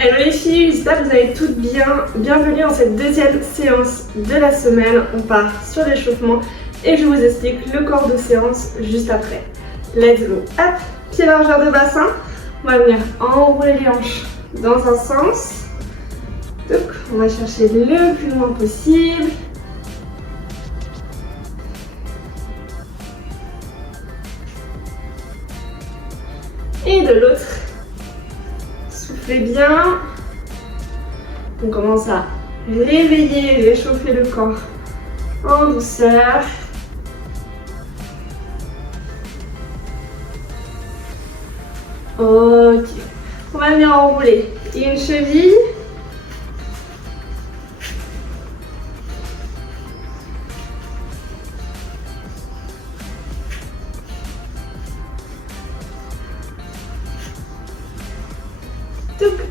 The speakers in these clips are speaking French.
Hello les filles, j'espère que vous allez toutes bien. Bienvenue dans cette deuxième séance de la semaine. On part sur l'échauffement et je vous explique le corps de séance juste après. Let's go. Hop, pied largeur de bassin. On va venir enrouler les hanches dans un sens. Donc, on va chercher le plus loin possible. Et de l'autre. Soufflez bien. On commence à réveiller, réchauffer le corps en douceur. Ok. On va venir enrouler une cheville.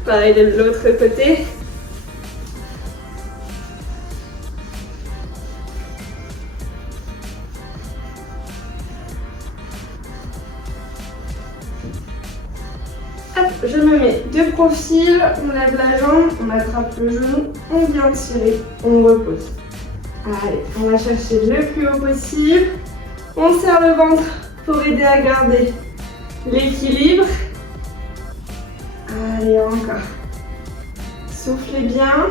Pareil de l'autre côté. Hop, je me mets de profil, on lève la jambe, on attrape le genou, on vient tirer, on repose. Allez, on va chercher le plus haut possible. On serre le ventre pour aider à garder l'équilibre. Allez, encore. Soufflez bien.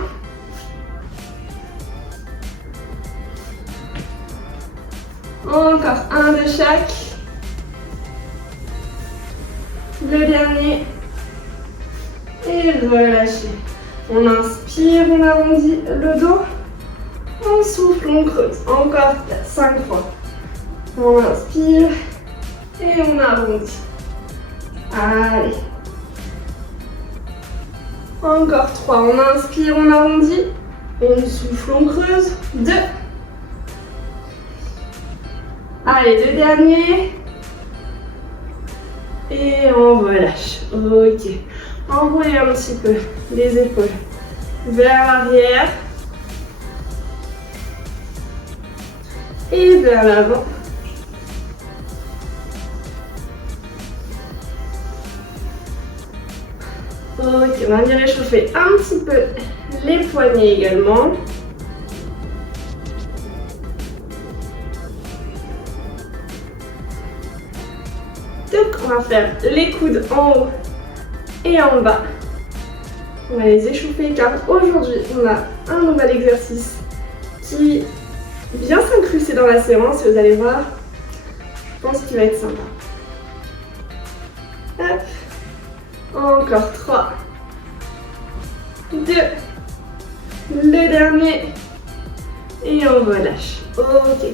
Encore un de chaque. Le dernier. Et relâchez. On inspire, on arrondit le dos. On souffle, on creuse. Encore 5 fois. On inspire et on arrondit. Allez. Encore 3, on inspire, on arrondit, on souffle, on creuse, 2. Allez, le dernier. Et on relâche. Ok. Enroulez un petit peu les épaules vers l'arrière. Et vers l'avant. Ok, on va venir réchauffer un petit peu les poignets également. Donc, on va faire les coudes en haut et en bas. On va les échauffer car aujourd'hui, on a un nouvel exercice qui vient s'incruster dans la séance et vous allez voir, je pense qu'il va être sympa. Hop. Encore 3, 2, le dernier et on relâche. Ok.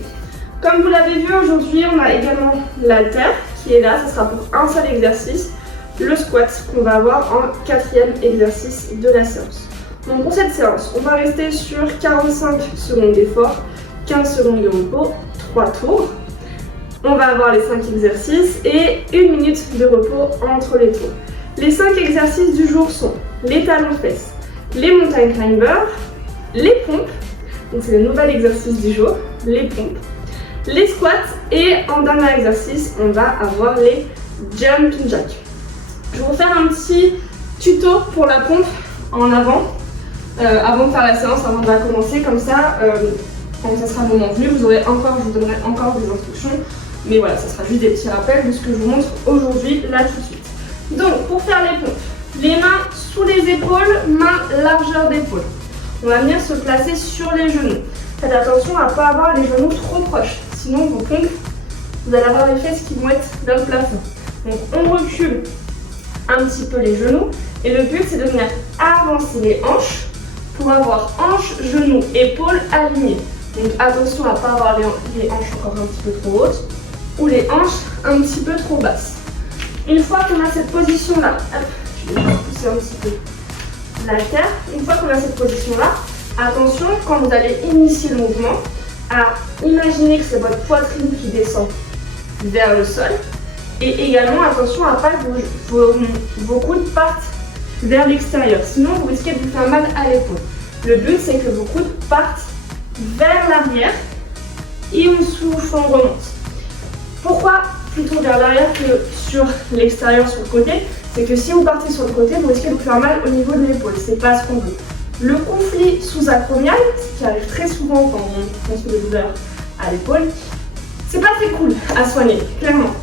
Comme vous l'avez vu aujourd'hui, on a également l'haltère qui est là, ce sera pour un seul exercice, le squat qu'on va avoir en 4e exercice de la séance. Donc pour cette séance, on va rester sur 45 secondes d'effort, 15 secondes de repos, 3 tours. On va avoir les 5 exercices et 1 minute de repos entre les tours. Les 5 exercices du jour sont les talons fesses, les mountain climbers, les pompes, donc c'est le nouvel exercice du jour, les pompes, les squats et en dernier exercice, on va avoir les jumping jacks. Je vais vous faire un petit tuto pour la pompe en avant de faire la séance, avant de la commencer, comme ça, quand ça sera le moment venu, je vous donnerai encore des instructions, mais voilà, ça sera juste des petits rappels de ce que je vous montre aujourd'hui, là tout de suite. Donc, pour faire les pompes, les mains sous les épaules, mains largeur d'épaule. On va venir se placer sur les genoux. Faites attention à ne pas avoir les genoux trop proches, sinon vos pompes, vous allez avoir les fesses qui vont être dans le plafond. Donc, on recule un petit peu les genoux et le but c'est de venir avancer les hanches pour avoir hanches, genoux, épaules alignés. Donc, attention à ne pas avoir les hanches encore un petit peu trop hautes ou les hanches un petit peu trop basses. Une fois qu'on a cette position-là, je vais pousser un petit peu la terre. Une fois qu'on a cette position-là, attention, quand vous allez initier le mouvement, à imaginer que c'est votre poitrine qui descend vers le sol. Et également, attention à ne pas que vos coudes partent vers l'extérieur. Sinon, vous risquez de vous faire mal à l'épaule. Le but, c'est que vos coudes partent vers l'arrière et on souffle, on remonte. Pourquoi plutôt vers l'arrière que sur l'extérieur, sur le côté? c'est que si vous partez sur le côté, vous risquez de vous faire mal au niveau de l'épaule. C'est pas ce qu'on veut. Le conflit sous-acromial, ce qui arrive très souvent quand on fait des douleurs à l'épaule, c'est pas très cool à soigner, clairement.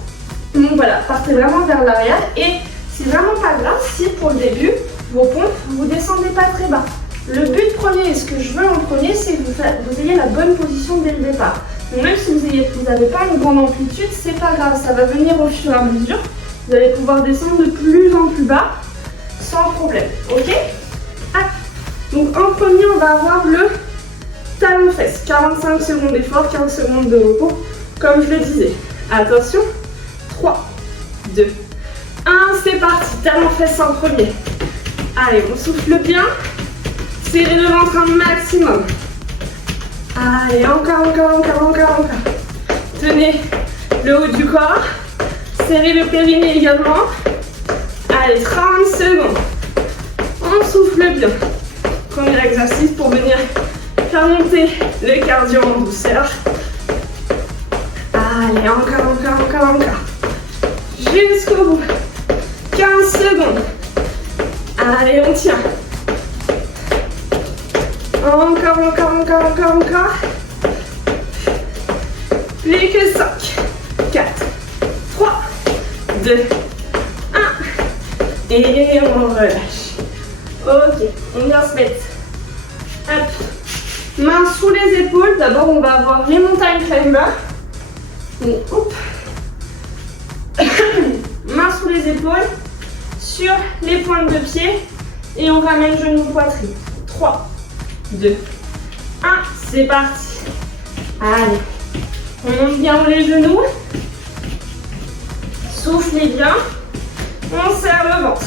Donc voilà, partez vraiment vers l'arrière et c'est vraiment pas grave si pour le début, vos pompes, vous descendez pas très bas. Le but premier et ce que je veux en premier, c'est que vous ayez la bonne position dès le départ. Donc même si vous n'avez pas une grande amplitude, c'est pas grave, ça va venir au fur et à mesure. Vous allez pouvoir descendre de plus en plus bas sans problème, ok? Donc en premier, on va avoir le talon-fesse. 45 secondes d'effort, 15 secondes de repos, comme je le disais. Attention, 3, 2, 1, c'est parti. Talon-fesse en premier. Allez, on souffle bien. Serrez le ventre un maximum. Allez, encore. Tenez le haut du corps. Serrez le périnée également. Allez, 30 secondes. On souffle bien. Premier exercice pour venir faire monter le cardio en douceur. Allez, encore. Jusqu'au bout. 15 secondes. Allez, on tient. Encore. Plus que 5, 4, 3, 2, 1. Et on relâche. Ok, on vient se mettre. Hop. Mains sous les épaules. D'abord, on va avoir les mountain climbers. Donc, hop. Mains sous les épaules. Sur les pointes de pied. Et on ramène genou poitrine. 3, 2, 1. C'est parti. Allez. On monte bien les genoux. Soufflez bien. On serre le ventre.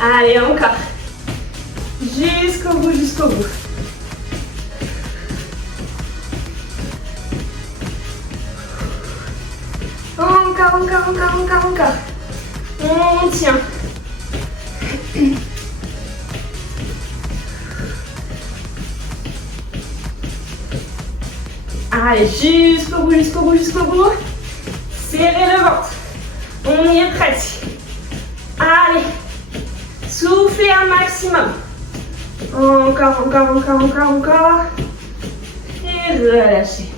Allez, encore. Jusqu'au bout. Encore. On tient. Allez, jusqu'au bout. Serrez le ventre. On y est presque. Allez. Soufflez un maximum. Encore. Et relâchez.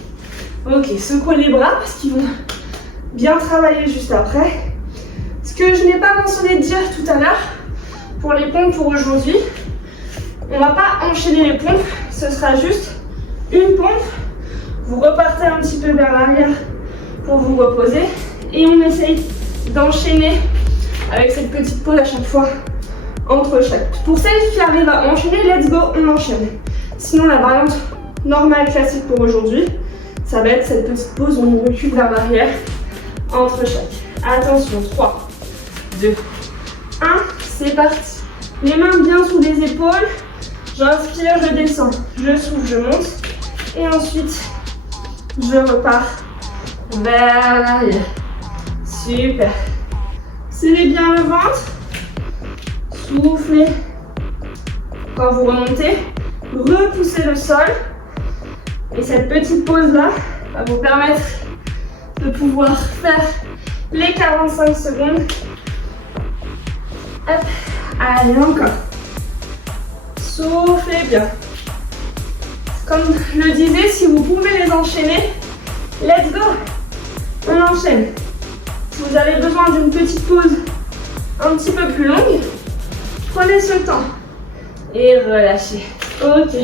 Ok, secouez les bras parce qu'ils vont bien travailler juste après. Ce que je n'ai pas mentionné de dire tout à l'heure, pour les pompes pour aujourd'hui, on ne va pas enchaîner les pompes, ce sera juste une pompe. Vous repartez un petit peu vers l'arrière pour vous reposer et on essaye d'enchaîner avec cette petite pause à chaque fois entre chaque. Pour celles qui arrivent à enchaîner, let's go, on enchaîne. Sinon, la variante normale classique pour aujourd'hui, ça va être cette petite pause où on recule vers l'arrière entre chaque. Attention, 3, 2, 1, c'est parti. Les mains bien sous les épaules. J'inspire, je descends, je souffle, je monte. Et ensuite, je repars vers l'arrière. Super. Serrez bien le ventre. Soufflez. Quand vous remontez, repoussez le sol. Et cette petite pause-là va vous permettre de pouvoir faire les 45 secondes. Hop. Allez, encore. Soufflez bien. Comme je le disais, si vous pouvez les enchaîner, let's go. On enchaîne. Si vous avez besoin d'une petite pause un petit peu plus longue, prenez ce temps et relâchez. Ok.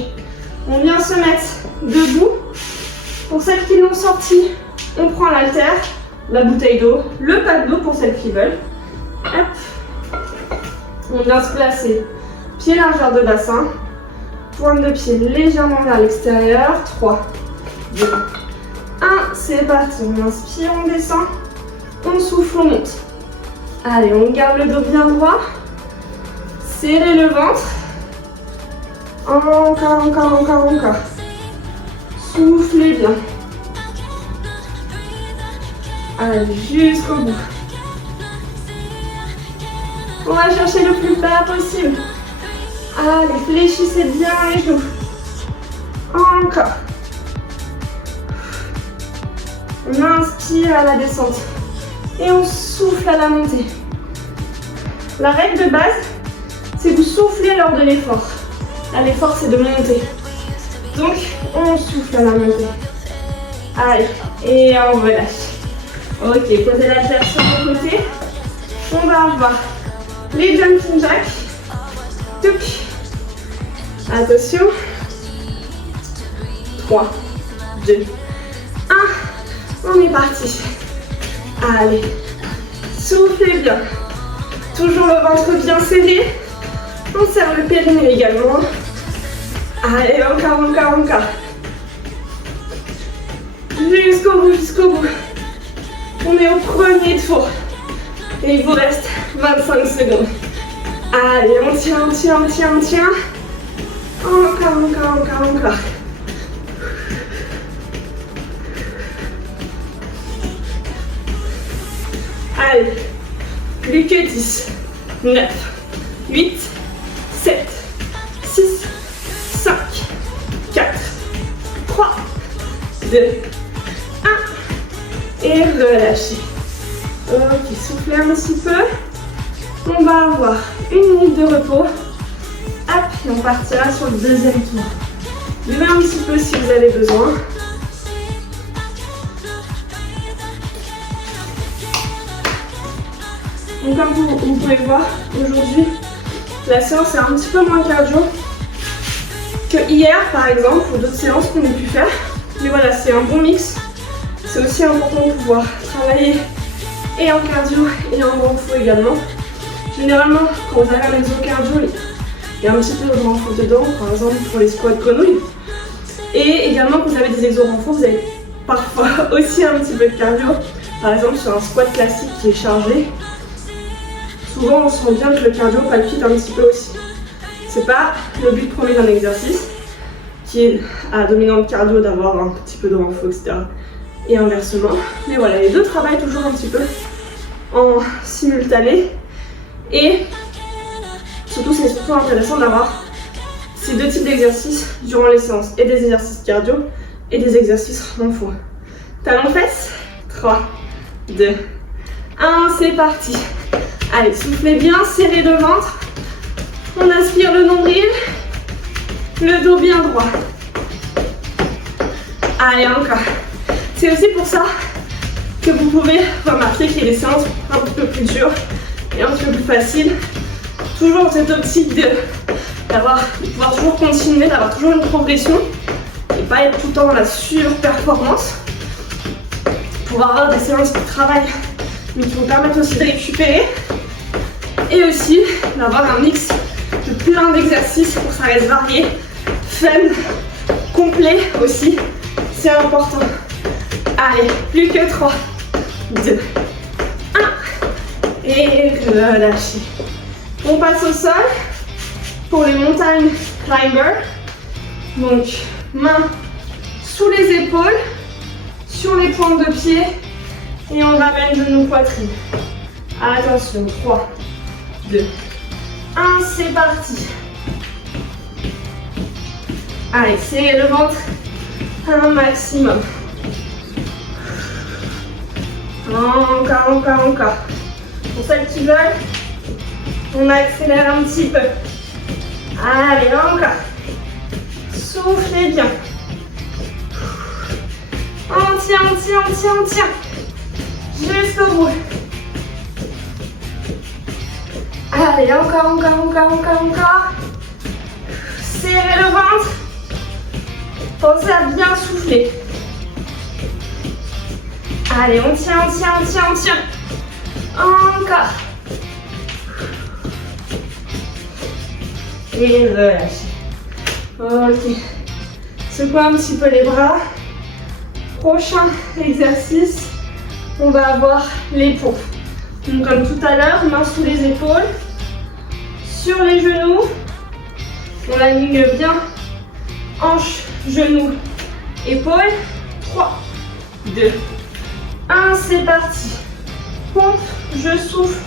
On vient se mettre debout. Pour celles qui l'ont sorti, on prend l'haltère, la bouteille d'eau, le pack d'eau pour celles qui veulent. Hop. On vient se placer pied largeur de bassin, pointe de pied légèrement vers l'extérieur. 3, 2, 1, c'est parti. On inspire, on descend, on souffle, on monte. Allez, on garde le dos bien droit. Serrez le ventre. Encore. Soufflez bien. Allez, jusqu'au bout. On va chercher le plus bas possible. Allez, fléchissez bien les genoux. Encore. On inspire à la descente. Et on souffle à la montée. La règle de base, c'est vous soufflez lors de l'effort. Là, l'effort, c'est de monter. Donc, on souffle à la montée. Allez, et on relâche. Ok, posez la terre sur le côté. On va avoir les jumping jacks. Touc. Attention. 3, 2, 1. On est parti. Allez. Soufflez bien. Toujours le ventre bien serré. On serre le périnée également. Allez, encore. Jusqu'au bout, jusqu'au bout. On est au premier tour. Et il vous reste 25 secondes. Allez, on tient. Encore. Allez, plus que 10, 9, 8, 7, 6, 5, 4, 3, 2, 1. Et relâchez. Ok, soufflez un petit peu. On va avoir une minute de repos. Hop, et on partira sur le deuxième tour. Levez un petit peu si vous avez besoin. Donc comme vous pouvez voir, aujourd'hui, la séance est un petit peu moins cardio que hier par exemple, ou d'autres séances qu'on a pu faire. Mais voilà, c'est un bon mix. C'est aussi important de pouvoir travailler et en cardio et en renfort également. Généralement, quand vous avez un exo cardio, il y a un petit peu de renfort dedans, par exemple pour les squats grenouilles. Et également, quand vous avez des exos renfort, vous avez parfois aussi un petit peu de cardio. Par exemple, sur un squat classique qui est chargé, souvent on se rend bien que le cardio palpite un petit peu aussi. C'est pas le but premier d'un exercice, qui est à dominante cardio d'avoir un petit peu de renfort, etc. Et inversement. Mais voilà, les deux travaillent toujours un petit peu en simultané. Et surtout, c'est surtout intéressant d'avoir ces deux types d'exercices durant les séances. Et des exercices cardio et des exercices renfort. Talons fesses. 3, 2, 1, c'est parti. Allez, soufflez bien, serrez le ventre. On aspire le nombril. Le dos bien droit. Allez, encore. C'est aussi pour ça que vous pouvez remarquer qu'il y a des séances un petit peu plus dures et un petit peu plus faciles. Toujours cette optique de pouvoir toujours continuer, d'avoir toujours une progression et pas être tout le temps dans la surperformance. Pour avoir des séances qui travaillent mais qui vont permettre aussi de récupérer et aussi d'avoir un mix de plein d'exercices pour que ça reste varié, fun, complet aussi, c'est important. Allez, plus que 3, 2, 1 et relâchez. On passe au sol pour les montagnes climber. Donc, mains sous les épaules, sur les pointes de pied et on ramène genoux poitrine. Attention, 3, 2, 1, c'est parti. Allez, serrez le ventre un maximum. Encore. Pour celles qui veulent, on accélère un petit peu. Allez, encore. Soufflez bien. On tient. Jusqu'au bout. Allez, encore. Serrez le ventre. Pensez à bien souffler. Allez, on tient. Encore. Et relâchez. Ok. Secouez un petit peu les bras. Prochain exercice, on va avoir les pompes. Donc comme tout à l'heure, mains sous les épaules, sur les genoux. On aligne bien hanches, genoux, épaules. 3, 2, 1, c'est parti. Pompe, je souffle,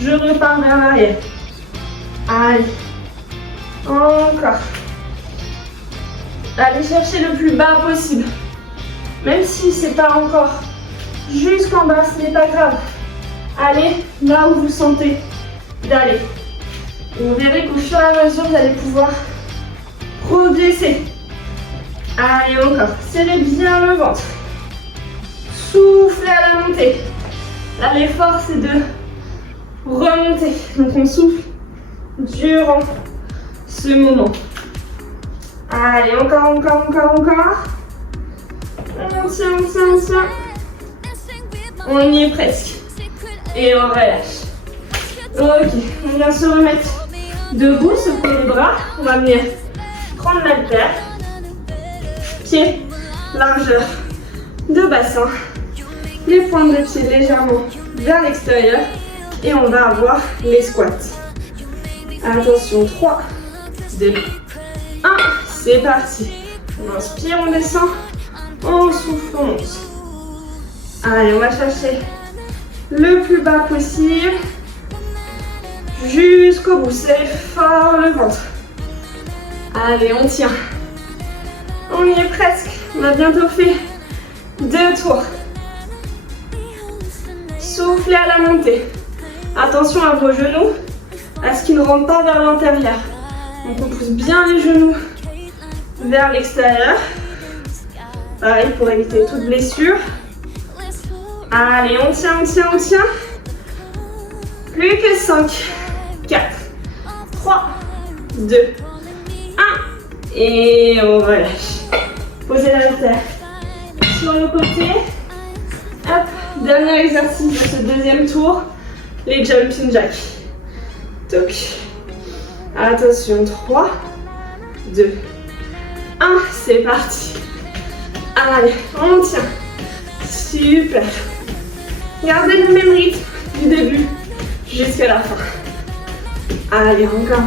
je repars vers l'arrière. Allez. Encore. Allez chercher le plus bas possible. Même si c'est pas encore jusqu'en bas, ce n'est pas grave. Allez là où vous sentez d'aller. Vous verrez qu'au fur et à mesure, vous allez pouvoir progresser. Allez, encore. Serrez bien le ventre. Soufflez à la montée. Là, l'effort, c'est de remonter. Donc, on souffle durant ce moment. Allez, encore. On tient. On y est presque. Et on relâche. Ok, on vient se remettre debout, secouer les bras. On va venir prendre l'haltère. Pied, largeur de bassin. Les pointes de pied légèrement vers l'extérieur. Et on va avoir les squats. Attention, 3, 2, 1. C'est parti. On inspire, on descend. On souffle, on monte. Allez, on va chercher le plus bas possible. Jusqu'au bout. C'est fort le ventre. Allez, on tient. On y est presque. On a bientôt fait 2 tours. Soufflez à la montée. Attention à vos genoux, à ce qu'ils ne rentrent pas vers l'intérieur. Donc on pousse bien les genoux vers l'extérieur. Pareil pour éviter toute blessure. Allez, on tient. Plus que 5, 4, 3, 2, 1. Et on relâche. Posez l'haltère sur le côté. Hop, dernier exercice de ce deuxième tour, les jumping jacks. Toc. Attention, 3, 2, 1, c'est parti. Allez, on tient. Super. Gardez le même rythme du début jusqu'à la fin. Allez, encore.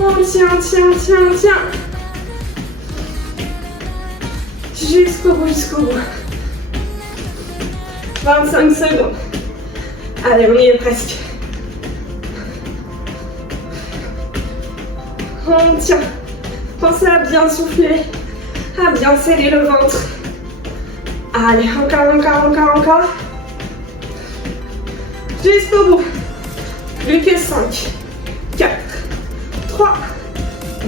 On tient. Jusqu'au bout. 25 secondes. Allez, on y est presque. On tient. Pensez à bien souffler, à bien serrer le ventre. Allez, encore. Jusqu'au bout. Plus que 5, 4, 3,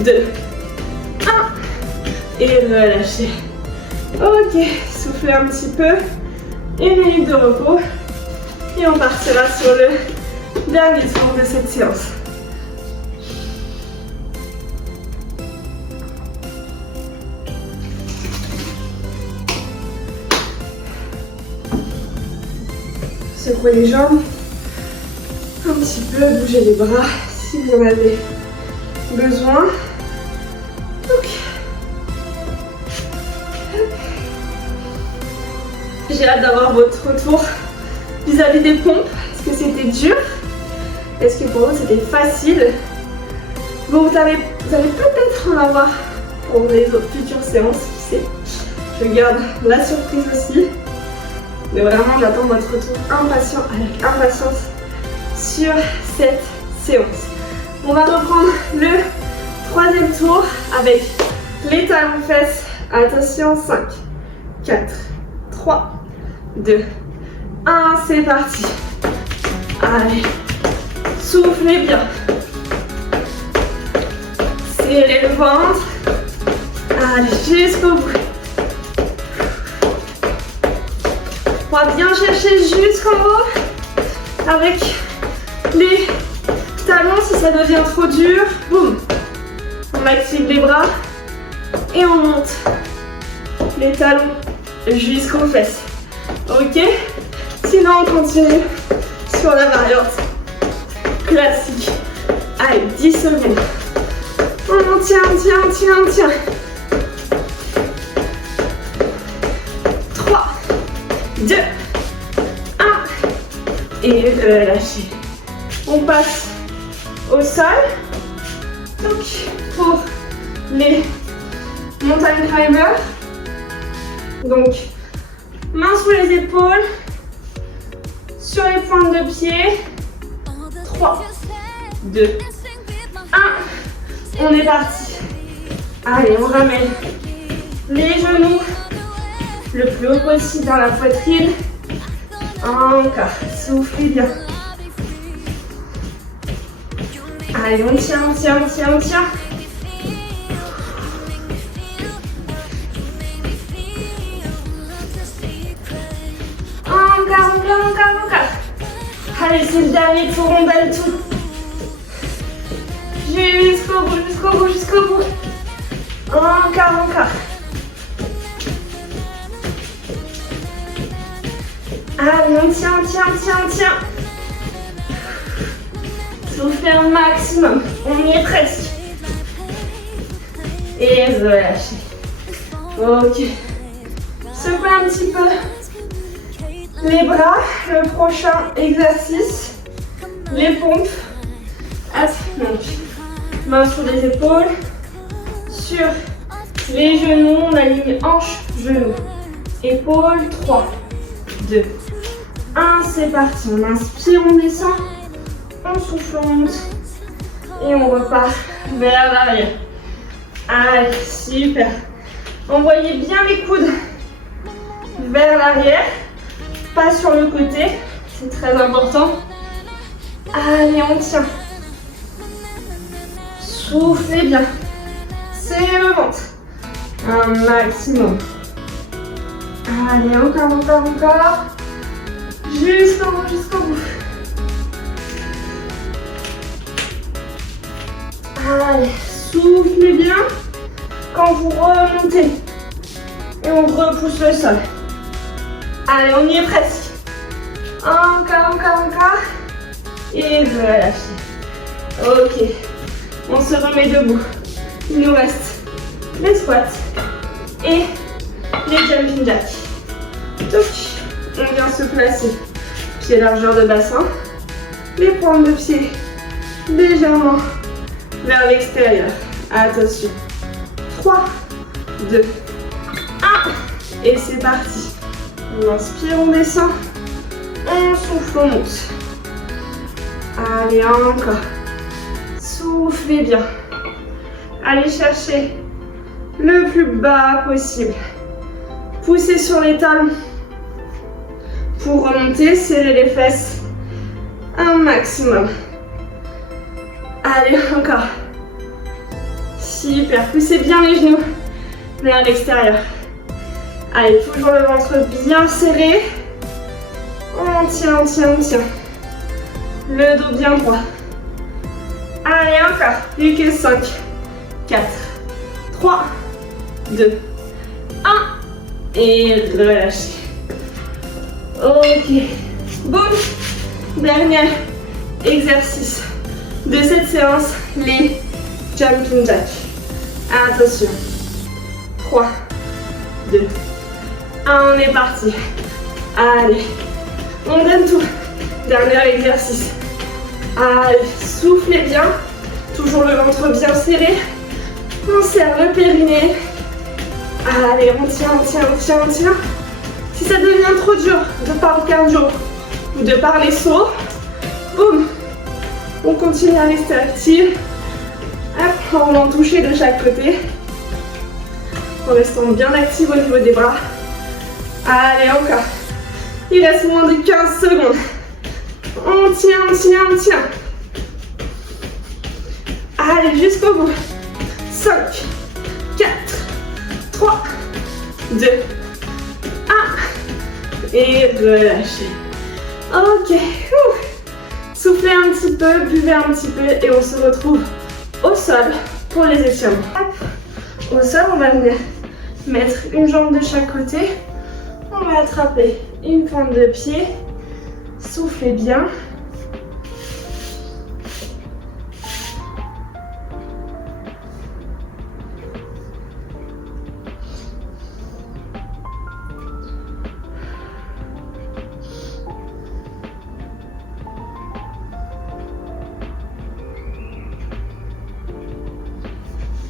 2, 1. Et relâchez. Ok, soufflez un petit peu. 1 minute de repos. Et on partira sur le dernier tour de cette séance. Secouez les jambes. Un petit peu, bougez les bras si vous en avez besoin. Ok. J'ai hâte d'avoir votre retour vis-à-vis des pompes. Est-ce que c'était dur? Est-ce que pour vous c'était facile? Bon, vous allez peut-être en avoir pour les autres futures séances, qui sait. Je garde la surprise aussi. Mais vraiment, j'attends votre retour avec impatience sur cette séance. On va reprendre le 3e tour avec les talons fesses. Attention, 5, 4, 3, 2, 1, c'est parti. Allez, soufflez bien. Serrez le ventre. Allez, jusqu'au bout. On va bien chercher jusqu'en haut avec les talons. Si ça devient trop dur, boum. On active les bras et on monte les talons jusqu'aux fesses. Ok? Sinon, on continue sur la variante classique. Allez, 10 secondes. On tient. 3, 2, 1. Et relâchez. On passe au sol. Donc, pour les mountain climbers. Donc, mains sous les épaules. Sur les pointes de pied. 3, 2, 1. On est parti. Allez, on ramène les genoux le plus haut possible dans la poitrine. Encore. Soufflez bien. Allez, on tient, on tient, on tient, on tient. Encore, encore, encore, encore. Allez, c'est le dernier tour, on bat le tout. Jusqu'au bout, jusqu'au bout, jusqu'au bout. Encore, encore. Allez, on tient, on tient, on tient, on tient. Soufflez un maximum. On y est presque. Et relâchez. Ok. Secouez un petit peu les bras. Le prochain exercice, les pompes. Hop, donc, main sur les épaules. Sur les genoux, on aligne hanche, genoux. Épaules, 3, 2, 1, c'est parti. On inspire, on descend. On souffle, on monte. Et on repart vers l'arrière. Allez, super. Envoyez bien les coudes vers l'arrière. Pas sur le côté. C'est très important. Allez, on tient. Soufflez bien. Serrez le ventre. Un maximum. Allez, encore, encore, encore. Jusqu'au bout, jusqu'au bout. Allez, soufflez bien quand vous remontez. Et on repousse le sol. Allez, on y est presque. Encore, encore, encore. Et relâchez. Ok. On se remet debout. Il nous reste les squats et les jumping jacks. Donc, on vient se placer. Pied largeur de bassin. Les pointes de pied légèrement vers l'extérieur. Attention. 3, 2, 1. Et c'est parti. On inspire, on descend. On souffle, on monte. Allez, encore. Soufflez bien. Allez chercher le plus bas possible. Poussez sur les talons. Pour remonter, serrez les fesses un maximum. Allez, encore. Super, poussez bien les genoux vers l'extérieur. Allez, toujours le ventre bien serré. On tient, on tient, on tient. Le dos bien droit. Allez, encore. Plus que 5, 4, 3, 2, 1. Et relâchez. Ok. Boum. Dernier exercice de cette séance, les jumping jacks. Attention. 3, 2, 1. On est parti. Allez. On donne tout. Dernier exercice. Allez, soufflez bien. Toujours le ventre bien serré. On serre le périnée. Allez, on tient, on tient, on tient, on tient. Si ça devient trop dur de par le cardio ou de par les sauts, boum, on continue à rester actif. Hop, en toucher de chaque côté. En restant bien actif au niveau des bras. Allez, encore. Il reste moins de 15 secondes. On tient, on tient, on tient. Allez, jusqu'au bout. 5, 4, 3, 2, 1. Et relâchez. Ok. Soufflez un petit peu, buvez un petit peu et on se retrouve au sol pour les étirements. Hop. Au sol, on va venir mettre une jambe de chaque côté. On va attraper une pointe de pied. Soufflez bien.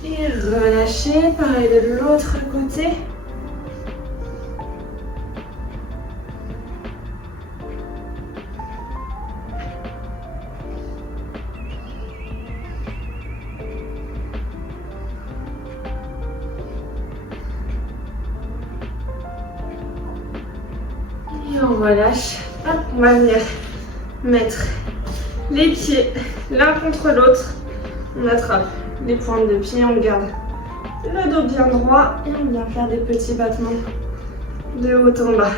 Et relâchez, pareil de l'autre côté. Et on relâche. Hop, on va venir mettre les pieds l'un contre l'autre. On attrape les pointes de pied, on garde le dos bien droit et on vient faire des petits battements de haut en bas.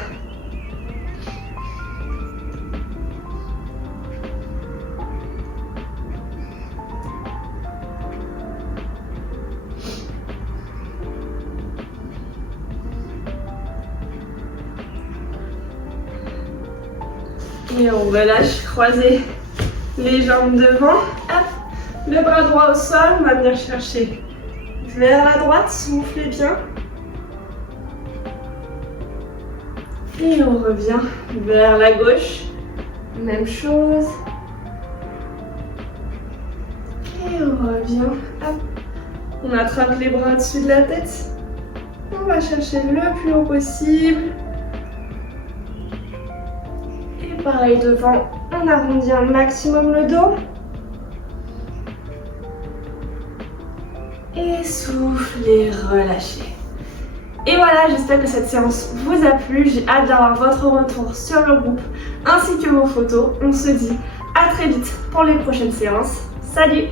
Et on relâche, croiser les jambes devant. Hop. Le bras droit au sol, on va venir chercher vers la droite, soufflez bien. Et on revient vers la gauche. Même chose. Et on revient. Hop. On attrape les bras au-dessus de la tête. On va chercher le plus haut possible. Et pareil devant, on arrondit un maximum le dos. Et souffle et relâchez. Et voilà, j'espère que cette séance vous a plu. J'ai hâte d'avoir votre retour sur le groupe ainsi que vos photos. On se dit à très vite pour les prochaines séances. Salut!